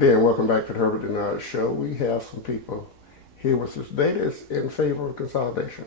Good day and welcome back to the Herbert Dennard Show. We have some people here with us today that's in favor of consolidation.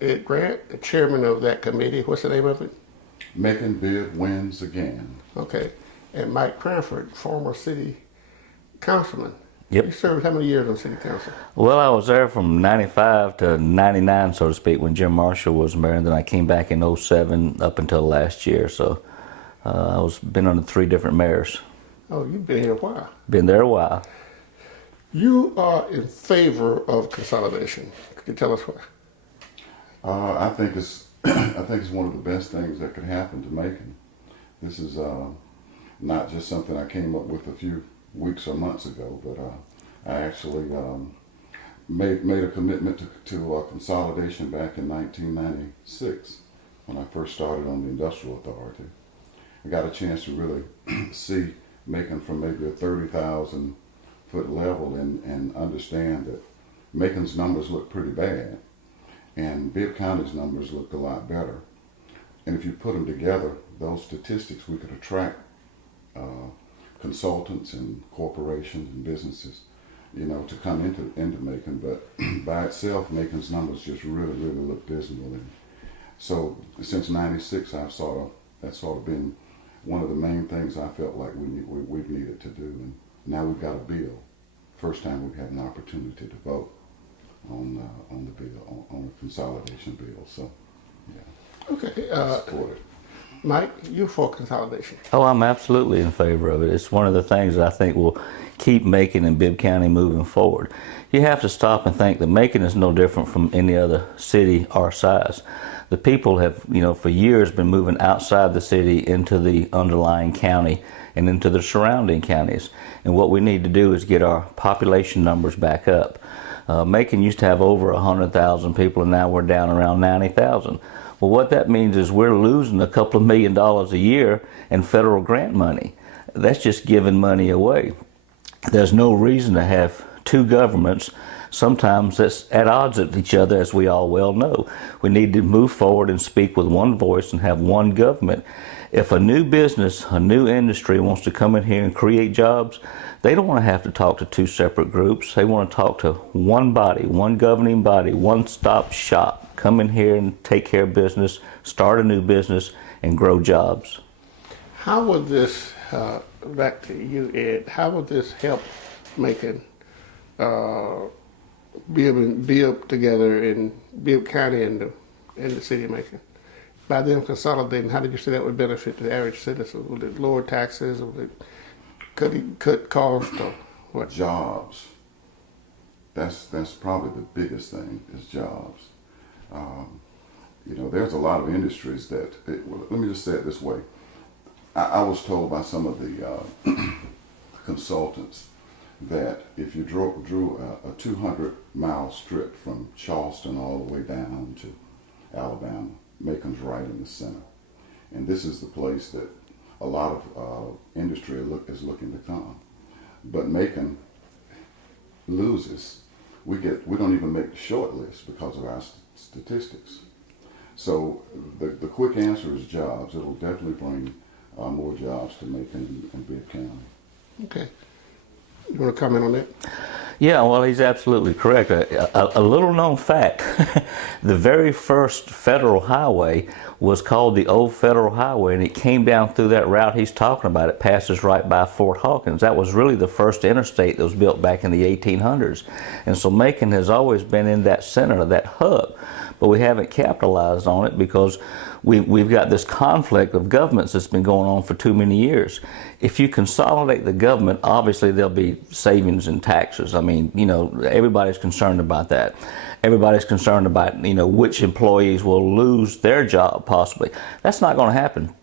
Ed Grant, the chairman of that committee. What's the name of it? Macon-Bibb wins again. Okay. And Mike Cranford, former city councilman. Yep. You served how many years on city council? Well, I was there from 95 to 99, so to speak, when Jim Marshall was mayor, and then I came back in 07 up until last year. So I was been under 3 different mayors. Oh, you've been here a while. Been there a while. You are in favor of consolidation. Could you tell us why? I think it's I think it's one of the best things that could happen to Macon. This is not just something I came up with a few weeks or months ago, but I actually made a commitment to consolidation back in 1996 when I first started on the Industrial Authority. I got a chance to really see Macon from maybe a 30,000 foot level and understand that Macon's numbers look pretty bad and Bibb County's numbers looked a lot better. And if you put them together, those statistics, we could attract consultants and corporations and businesses, you know, to come into Macon. But by itself, Macon's numbers just really look dismal. And so since '96, that's sort of been one of the main things I felt like we've needed to do. And now we've got a bill. First time we've had an opportunity to vote on the bill, on a consolidation bill. So, yeah. Okay. I support it. Mike, you're for consolidation. Oh, I'm absolutely in favor of it. It's one of the things that I think will keep Macon and Bibb County moving forward. You have to stop and think that Macon is no different from any other city our size. The people have, you know, for years been moving outside the city into the underlying county and into the surrounding counties. And what we need to do is get our population numbers back up. Macon used to have over 100,000 people, and now we're down around 90,000. Well, what that means is we're losing a couple of $1 million a year in federal grant money. That's just giving money away. There's no reason to have 2 governments. Sometimes that's at odds with each other, as we all well know. We need to move forward and speak with one voice and have one government. If a new business, a new industry wants to come in here and create jobs, they don't want to have to talk to 2 separate groups. They want to talk to one body, one governing body, one-stop shop. Come in here and take care of business, start a new business, and grow jobs. How would this, back to you, Ed, how would this help Macon be up together in Bibb County and the city of Macon? By them consolidating, how did you say that would benefit the average citizen? Would it lower taxes? Would it cut costs or what? Jobs. That's probably the biggest thing is jobs. You know, there's a lot of industries that, well, let me just say it this way. I was told by some of the consultants that if you drew a 200-mile strip from Charleston all the way down to Alabama, Macon's right in the center. And this is the place that a lot of industry is looking to come. But Macon loses. We don't even make the short list because of our statistics. So the quick answer is jobs. It'll definitely bring more jobs to Macon and Bibb County. Okay. You want to comment on that? Yeah, well, he's absolutely correct. A little known fact, the very first federal highway was called the Old Federal Highway, and it came down through that route he's talking about. It passes right by Fort Hawkins. That was really the first interstate that was built back in the 1800s. And so Macon has always been in that center, that hub, but we haven't capitalized on it because we've got this conflict of governments that's been going on for too many years. If you consolidate the government, obviously there'll be savings in taxes. I mean, you know, everybody's concerned about that. Everybody's concerned about, you know, which employees will lose their job possibly. That's not going to happen.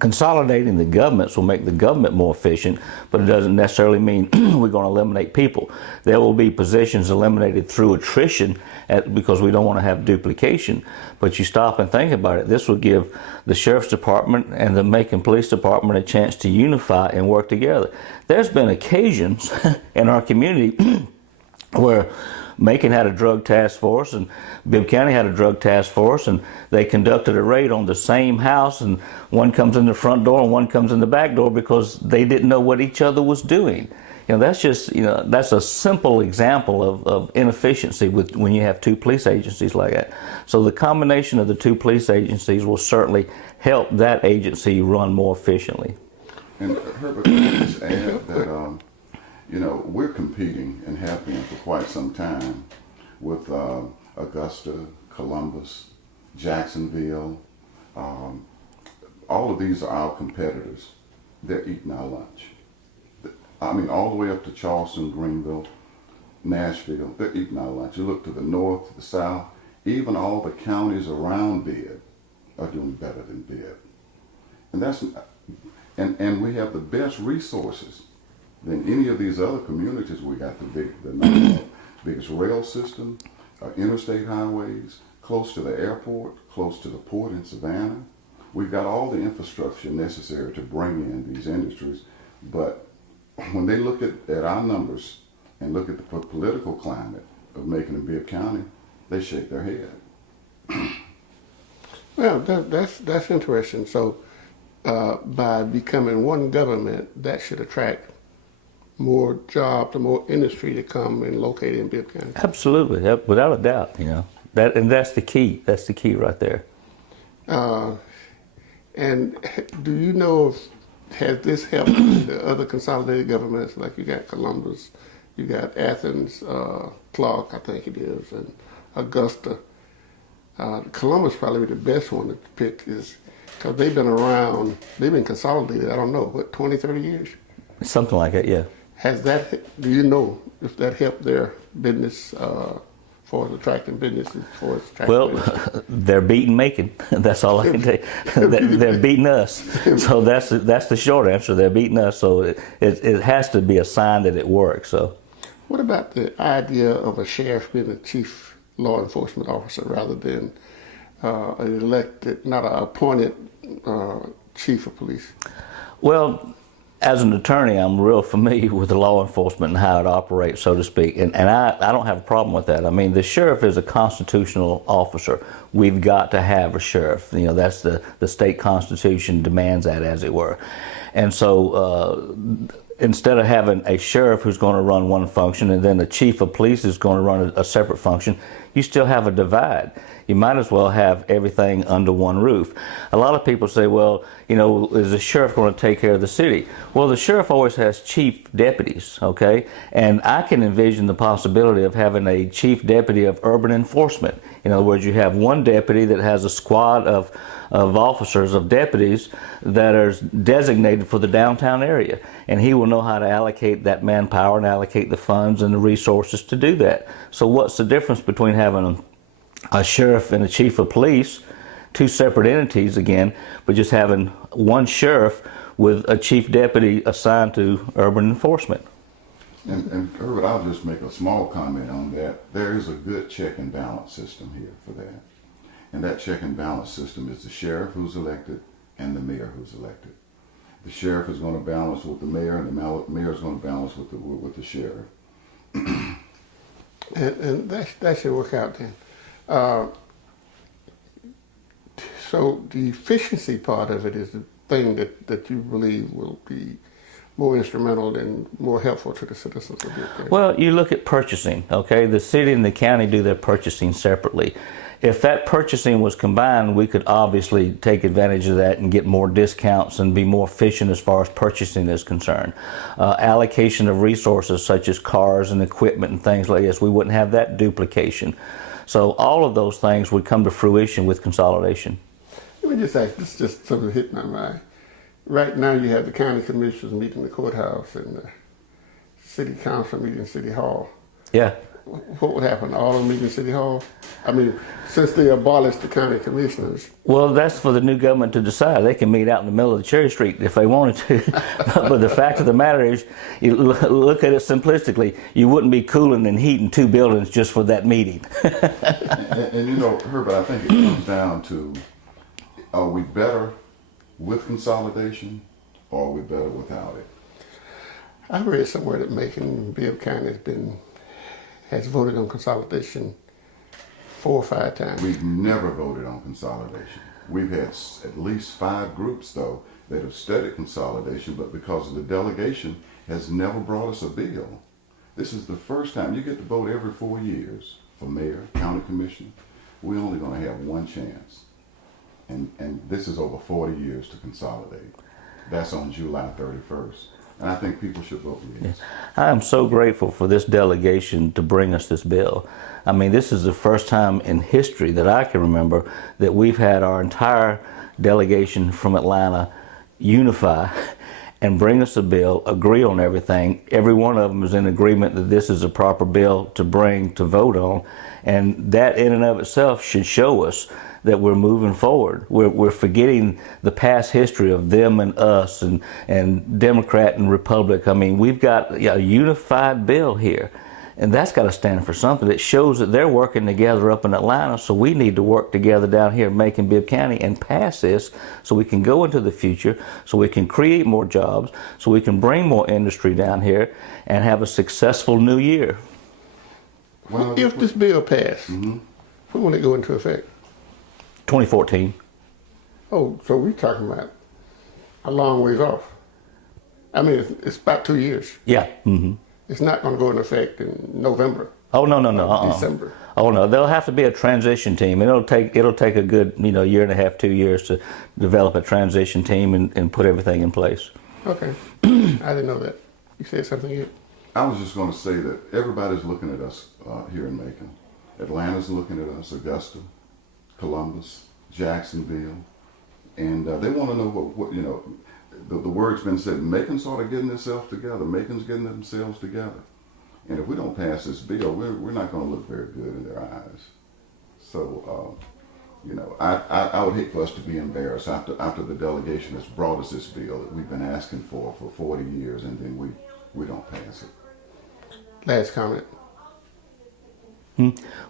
Consolidating the governments will make the government more efficient, but it doesn't necessarily mean we're going to eliminate people. There will be positions eliminated through attrition because we don't want to have duplication. But you stop and think about it, this will give the Sheriff's Department and the Macon Police Department a chance to unify and work together. There's been occasions in our community where Macon had a drug task force and Bibb County had a drug task force, and they conducted a raid on the same house, and one comes in the front door and one comes in the back door because they didn't know what each other was doing. That's just, that's a simple example of inefficiency when you have two police agencies like that. So the combination of the two police agencies will certainly help that agency run more efficiently. And Herbert, can I just add that, we're competing and have been for quite some time with Augusta, Columbus, Jacksonville. All of these are our competitors. They're eating our lunch. I mean, all the way up to Charleston, Greenville, Nashville, they're eating our lunch. You look to the north, to the south, even all the counties around Bibb are doing better than Bibb. And we have the best resources than any of these other communities. We got the biggest rail system, interstate highways, close to the airport, close to the port in Savannah. We've got all the infrastructure necessary to bring in these industries, but when they look at our numbers and look at the political climate of Macon and Bibb County, they shake their head. Well, that's interesting. So by becoming one government, that should attract more jobs and more industry to come and locate in Bibb County. Absolutely, without a doubt. That's the key. That's the key right there. And do you know if has this helped the other consolidated governments, like you got Columbus, you got Athens, Clark, I think it is, and Augusta. Columbus probably the best one to pick is because they've been around, they've been consolidated, I don't know, what, 20, 30 years? Something like that, yeah. Has that, do you know if that helped their business for attracting businesses, for attracting business? They're beating Macon. That's all I can tell you. They're beating us. So that's the short answer. They're beating us. So it has to be a sign that it works. So, what about the idea of a sheriff being a chief law enforcement officer rather than an elected, not an appointed chief of police? Well, as an attorney, I'm real familiar with the law enforcement and how it operates, so to speak, and I don't have a problem with that. I mean, the sheriff is a constitutional officer. We've got to have a sheriff. That's the state constitution demands that, as it were. And so instead of having a sheriff who's going to run one function and then the chief of police is going to run a separate function, you still have a divide. You might as well have everything under one roof. A lot of people say, well, is the sheriff going to take care of the city? Well, the sheriff always has chief deputies, okay? And I can envision the possibility of having a chief deputy of urban enforcement. In other words, you have one deputy that has a squad of officers, of deputies that are designated for the downtown area. And he will know how to allocate that manpower and allocate the funds and the resources to do that. So what's the difference between having a sheriff and a chief of police, two separate entities again, but just having one sheriff with a chief deputy assigned to urban enforcement? And Herbert, I'll just make a small comment on that. There is a good check and balance system here for that. And that check and balance system is the sheriff who's elected and the mayor who's elected. The sheriff is going to balance with the mayor, and the mayor is going to balance with the sheriff. And that should work out then. So the efficiency part of it is the thing that you believe will be more instrumental and more helpful to the citizens of Bibb County. Well, you look at purchasing, okay? The city and the county do their purchasing separately. If that purchasing was combined, we could obviously take advantage of that and get more discounts and be more efficient as far as purchasing is concerned. Allocation of resources such as cars and equipment and things like this, we wouldn't have that duplication. So all of those things would come to fruition with consolidation. Let me just ask, this is just something that hit my mind. Right now you have the county commissioners meeting the courthouse and the city council meeting City Hall. Yeah. What would happen? All of them meeting City Hall? I mean, since they abolished the county commissioners. Well, that's for the new government to decide. They can meet out in the middle of the Cherry Street if they wanted to. But the fact of the matter is, you look at it simplistically, you wouldn't be cooling and heating two buildings just for that meeting. and Herbert, I think it comes down to, are we better with consolidation or are we better without it? I read somewhere that Macon-Bibb County has voted on consolidation 4 or 5 times. We've never voted on consolidation. We've had at least 5 groups, though, that have studied consolidation, but because of the delegation has never brought us a bill. This is the first time. You get to vote every 4 years for mayor, county commissioner. We're only going to have one chance. And this is over 40 years to consolidate. That's on July 31st. And I think people should vote yes. I am so grateful for this delegation to bring us this bill. I mean, this is the first time in history that I can remember that we've had our entire delegation from Atlanta unify and bring us a bill, agree on everything. Every one of them is in agreement that this is a proper bill to bring to vote on. And that in and of itself should show us that we're moving forward. We're forgetting the past history of them and us and Democrat and Republic. I mean, we've got a unified bill here. And that's got to stand for something. It shows that they're working together up in Atlanta, so we need to work together down here in Macon-Bibb County and pass this so we can go into the future, so we can create more jobs, so we can bring more industry down here and have a successful new year. Well, if this bill passed, when will it go into effect? 2014. Oh, so we're talking about a long ways off. I mean, it's about 2 years. Yeah. Mm-hmm. It's not going to go into effect in November. Oh no. December. Oh no, there'll have to be a transition team, and it'll take a good year and a half, 2 years to develop a transition team and put everything in place. Okay, I didn't know that. You said something yet? I was just going to say that everybody's looking at us here in Macon. Atlanta's looking at us, Augusta, Columbus, Jacksonville, and they want to know what the word's been said, Macon's sort of getting itself together. Macon's getting themselves together. And if we don't pass this bill, we're not going to look very good in their eyes. So, I would hate for us to be embarrassed after the delegation has brought us this bill that we've been asking for 40 years, and then we don't pass it. Last comment.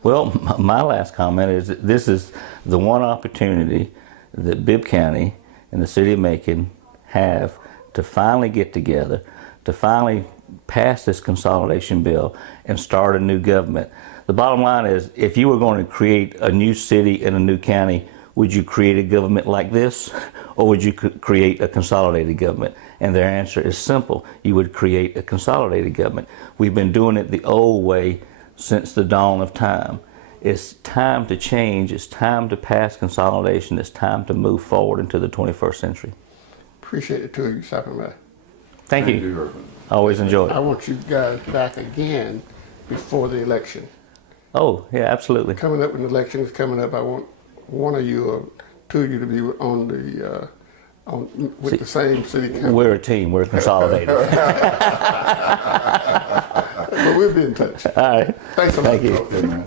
Well, my last comment is that this is the one opportunity that Bibb County and the city of Macon have to finally get together, to finally pass this consolidation bill and start a new government. The bottom line is, if you were going to create a new city and a new county, would you create a government like this, or would you create a consolidated government? And their answer is simple. You would create a consolidated government. We've been doing it the old way since the dawn of time. It's time to change. It's time to pass consolidation. It's time to move forward into the 21st century. Appreciate the two of you stopping by. Thank you. Herbert. Always enjoyed I it. want you guys back again before the election. Oh, yeah, absolutely. Coming up when the election is coming up, I want one of you or two of you to be on the same city council. We're a team. We're consolidated. But we'll be in touch. All right. Thanks a lot. Thank you. Okay, man.